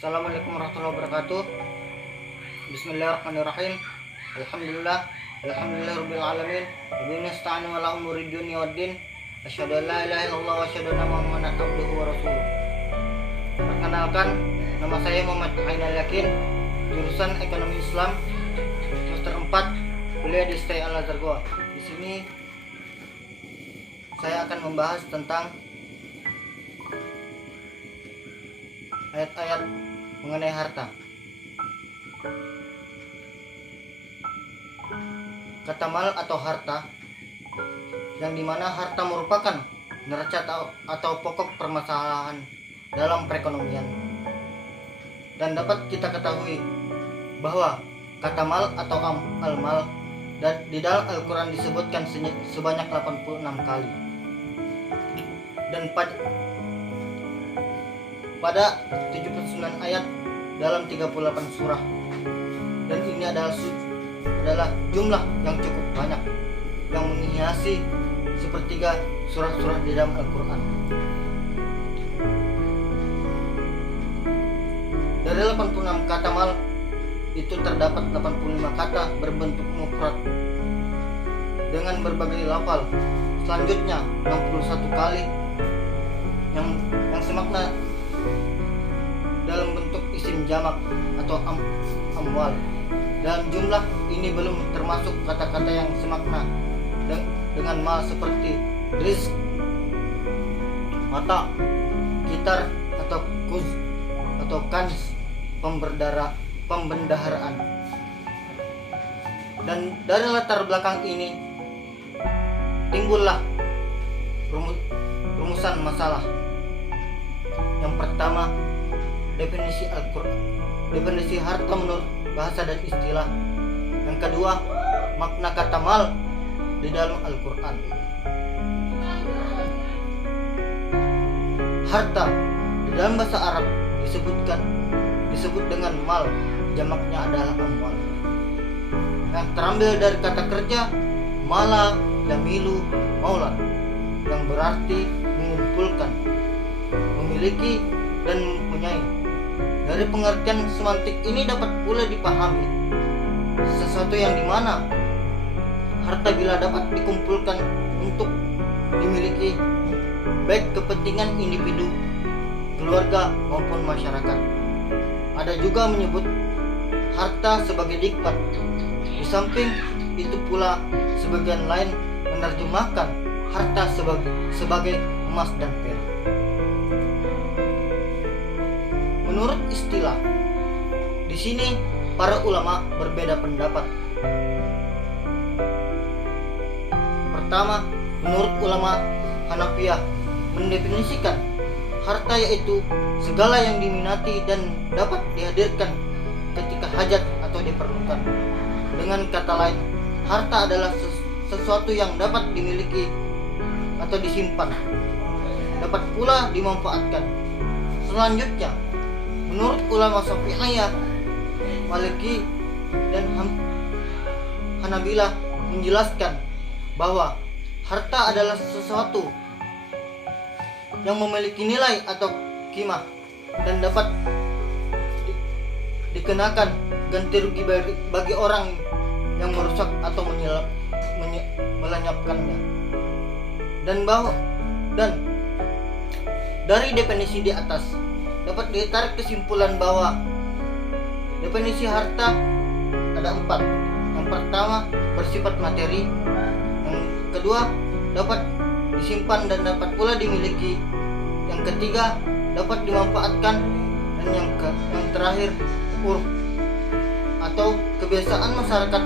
Assalamualaikum warahmatullahi wabarakatuh. Bismillahirrahmanirrahim. Alhamdulillahirabbil alamin. Wa bihi nasta'inu ala umuri dunya waddin. Asyhadu an la ilaha illallah wa asyhadu anna Muhammadan abduhu wa rasuluh. Perkenalkan, nama saya Muhammad Ainal Yakin, jurusan Ekonomi Islam, semester 4, kuliah di STI Al-Azhar Goa. Di sini saya akan membahas tentang ayat-ayat mengenai harta. Kata mal atau harta, yang dimana harta merupakan neraca atau pokok permasalahan dalam perekonomian. Dan dapat kita ketahui bahwa kata mal atau al-mal di dalam Al-Quran disebutkan sebanyak 86 kali. Dan pada 79 ayat dalam 38 surah. Dan ini adalah jumlah yang cukup banyak yang menghiasi sepertiga surah-surah di dalam Al-Quran. Dari 86 kata mal itu terdapat 85 kata berbentuk mufrad dengan berbagai lafal. Selanjutnya 61 kali yang semakna dalam bentuk isim jamak atau amwal. Dalam jumlah ini belum termasuk kata-kata yang semakna dengan mal seperti rizq, mata, kitar atau kuz atau kans, pembendaharaan. Dan dari latar belakang ini timbullah rumusan masalah. Yang pertama, definisi Al-Quran, definisi harta menurut bahasa dan istilah. Yang kedua, makna kata mal di dalam Al-Quran. Harta di dalam bahasa Arab disebut dengan mal, jamaknya adalah amwal, yang terambil dari kata kerja mala yamilu maulan, yang berarti mengumpulkan, memiliki dan mempunyai. Dari pengertian semantik ini dapat pula dipahami sesuatu yang dimana harta bila dapat dikumpulkan untuk dimiliki baik kepentingan individu, keluarga maupun masyarakat. Ada juga menyebut harta sebagai nikmat. Di samping itu pula sebagian lain menerjemahkan harta sebagai emas dan perak. Menurut istilah, di sini para ulama berbeda pendapat. Pertama, menurut ulama Hanafiyah mendefinisikan harta yaitu segala yang diminati dan dapat dihadirkan ketika hajat atau diperlukan. Dengan kata lain, harta adalah sesuatu yang dapat dimiliki atau disimpan, dapat pula dimanfaatkan. Selanjutnya, menurut ulama Syafi'iyah, Maliki dan Hanabilah menjelaskan bahwa harta adalah sesuatu yang memiliki nilai atau qimah dan dapat dikenakan ganti rugi bagi orang yang merusak atau melenyapkannya. Dan dari definisi di atas dapat ditarik kesimpulan bahwa definisi harta ada 4. Yang pertama, bersifat materi. Yang kedua, dapat disimpan dan dapat pula dimiliki. Yang ketiga, dapat dimanfaatkan. Dan yang terakhir, urf atau kebiasaan masyarakat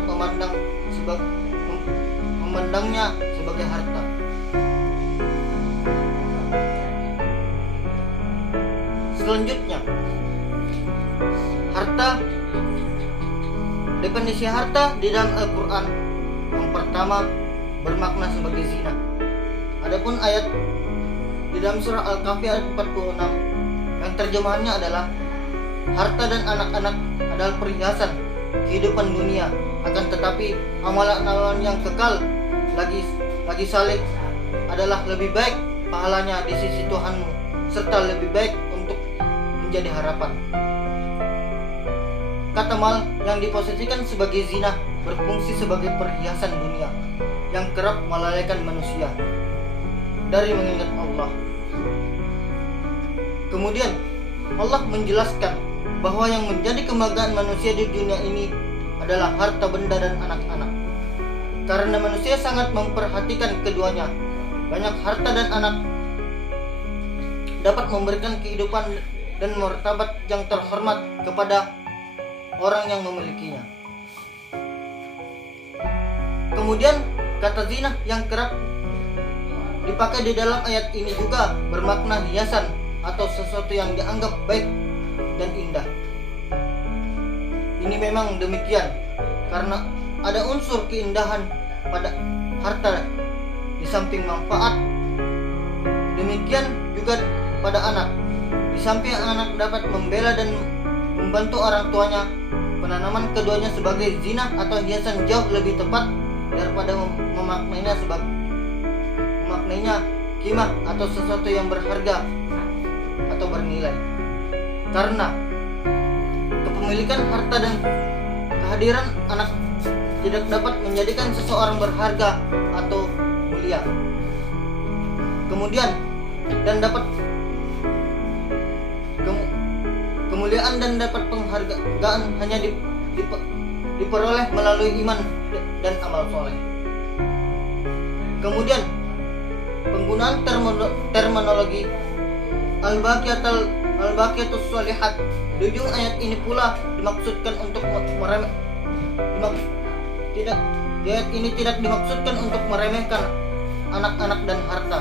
memandangnya sebagai harta. Selanjutnya, harta. Definisi harta di dalam Al-Quran yang pertama bermakna sebagai zina. Adapun ayat di dalam surah Al-Kahfi ayat 46 yang terjemahannya adalah harta dan anak-anak adalah perhiasan kehidupan dunia, akan tetapi amalan-amalan yang kekal lagi saleh adalah lebih baik pahalanya di sisi Tuhanmu serta lebih baik untuk menjadi harapan. kata mal yang diposisikan sebagai zina berfungsi sebagai perhiasan dunia yang kerap melalaikan manusia dari mengingat Allah. Kemudian Allah menjelaskan bahwa yang menjadi kebanggaan manusia di dunia ini adalah harta benda dan anak-anak. Karena manusia sangat memperhatikan keduanya, banyak harta dan anak dapat memberikan kehidupan dan martabat yang terhormat kepada orang yang memilikinya. Kemudian kata zina yang kerap dipakai di dalam ayat ini juga bermakna hiasan atau sesuatu yang dianggap baik dan indah. Ini memang demikian karena ada unsur keindahan pada harta di samping manfaat. Demikian juga pada anak. Di samping anak dapat membela dan membantu orang tuanya, penanaman keduanya sebagai zina atau hiasan jauh lebih tepat daripada memaknainya kimah atau sesuatu yang berharga atau bernilai. Karena kepemilikan harta dan kehadiran anak tidak dapat menjadikan seseorang berharga atau mulia. Kemudian kemuliaan dan dapat penghargaan hanya diperoleh melalui iman dan amal soleh. Kemudian penggunaan terminologi al-baqiyatus shalihat di ujung ayat ini pula dimaksudkan untuk tidak dimaksudkan untuk meremehkan anak-anak dan harta.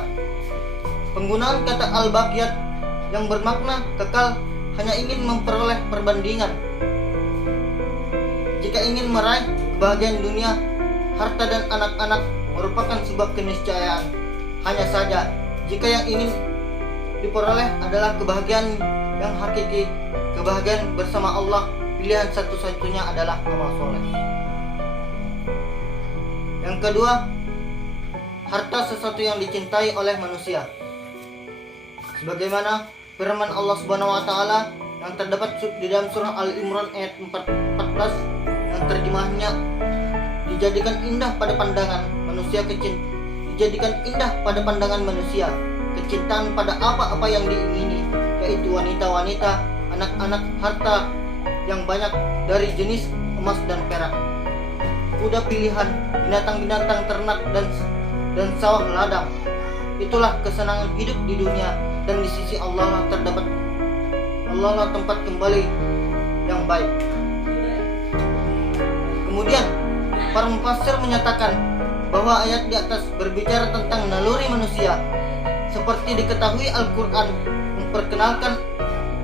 Penggunaan kata al-baqiyat yang bermakna kekal hanya ingin memperoleh perbandingan. Jika ingin meraih kebahagiaan dunia, harta dan anak-anak merupakan sebuah keniscayaan. Hanya saja, jika yang ingin diperoleh adalah kebahagiaan yang hakiki, kebahagiaan bersama Allah, pilihan satu-satunya adalah amal soleh. Yang kedua, harta sesuatu yang dicintai oleh manusia. Sebagaimana firman Allah Subhanahu wa taala yang terdapat di dalam surah Al-Imran ayat 14 yang terjemahnya dijadikan indah pada pandangan manusia kecintaan pada apa-apa yang diingini, yaitu wanita-wanita, anak-anak, harta yang banyak dari jenis emas dan perak, kuda pilihan, binatang-binatang ternak dan sawah ladang. Itulah kesenangan hidup di dunia, dan di sisi Allah lah tempat kembali yang baik. Kemudian para mufassir menyatakan bahwa ayat di atas berbicara tentang naluri manusia. Seperti diketahui Al-Quran memperkenalkan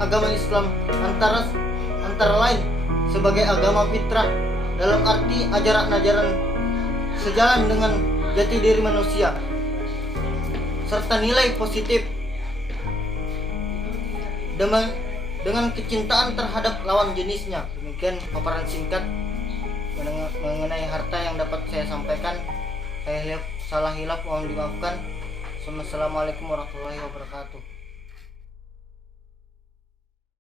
agama Islam antara lain sebagai agama fitrah, dalam arti ajaran-ajaran sejalan dengan jati diri manusia serta nilai positif dengan kecintaan terhadap lawan jenisnya. Demikian paparan singkat mengenai harta yang dapat saya sampaikan. Saya salah hilaf mohon dimaafkan. Assalamualaikum warahmatullahi wabarakatuh.